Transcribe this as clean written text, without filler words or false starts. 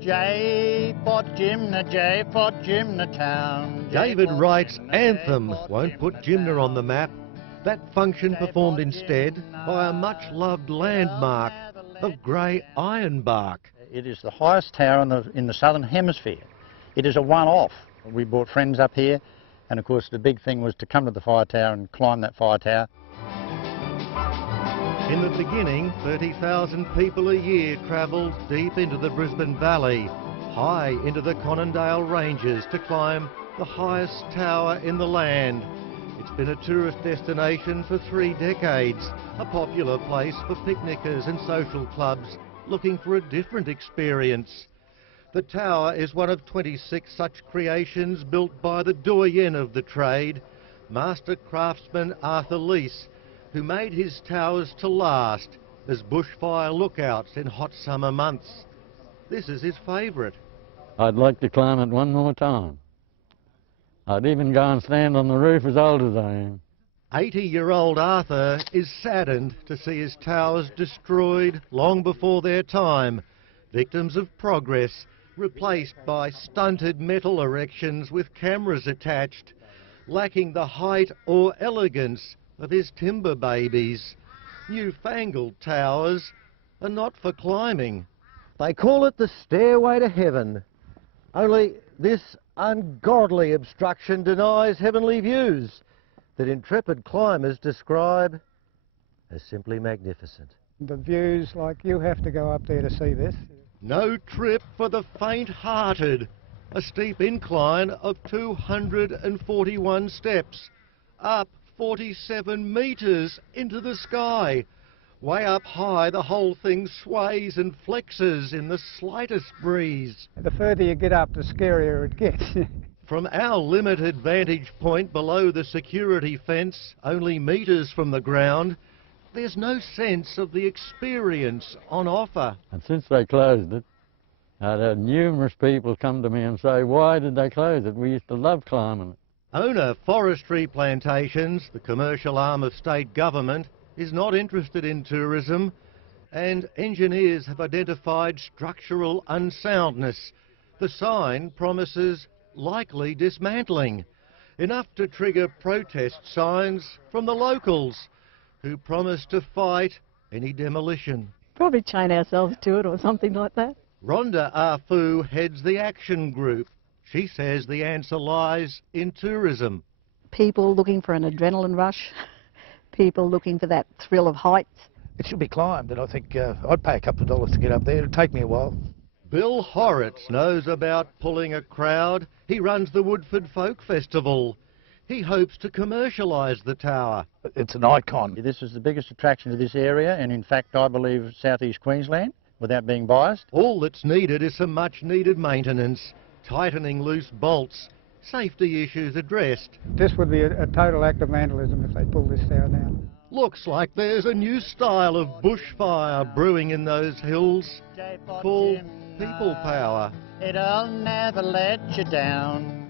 J for Jimna, J for Jimna Town. David Wright's anthem won't put Jimna on the map. That function performed instead by a much-loved landmark of grey ironbark. It is the highest tower in the southern hemisphere. It is a one-off. We brought friends up here, and of course the big thing was to come to the fire tower and climb that fire tower. In the beginning, 30,000 people a year travelled deep into the Brisbane Valley, high into the Conondale Ranges to climb the highest tower in the land. It's been a tourist destination for 3 decades, a popular place for picnickers and social clubs looking for a different experience. The tower is one of 26 such creations built by the doyen of the trade, master craftsman Arthur Leese, who made his towers to last as bushfire lookouts in hot summer months. This is his favourite. I'd like to climb it one more time. I'd even go and stand on the roof as old as I am. 80-year-old Arthur is saddened to see his towers destroyed long before their time, victims of progress, replaced by stunted metal erections with cameras attached, lacking the height or elegance of his timber babies. Newfangled towers are not for climbing. They call it the stairway to heaven. Only this ungodly obstruction denies heavenly views that intrepid climbers describe as simply magnificent. The views, like, you have to go up there to see this. No trip for the faint-hearted. A steep incline of 241 steps, up 47 metres into the sky. Way up high, the whole thing sways and flexes in the slightest breeze. The further you get up, the scarier it gets. From our limited vantage point below the security fence, only metres from the ground, there's no sense of the experience on offer. And since they closed it, I'd had numerous people come to me and say, why did they close it? We used to love climbing it. Owner Forestry Plantations, the commercial arm of state government, is not interested in tourism, and engineers have identified structural unsoundness. The sign promises likely dismantling, enough to trigger protest signs from the locals, who promise to fight any demolition. Probably chain ourselves to it or something like that. Rhonda Arfu heads the action group. She says the answer lies in tourism. People looking for an adrenaline rush, people looking for that thrill of heights. It should be climbed, and I think I'd pay a couple of dollars to get up there. It'd take me a while. Bill Horrocks knows about pulling a crowd. He runs the Woodford Folk Festival. He hopes to commercialise the tower. It's an icon. This is the biggest attraction to this area, and in fact I believe southeast Queensland, without being biased. All that's needed is some much needed maintenance, tightening loose bolts, safety issues addressed. This would be a total act of vandalism if they pull this tower down. Looks like there's a new style of bushfire brewing in those hills, called people power. It'll never let you down.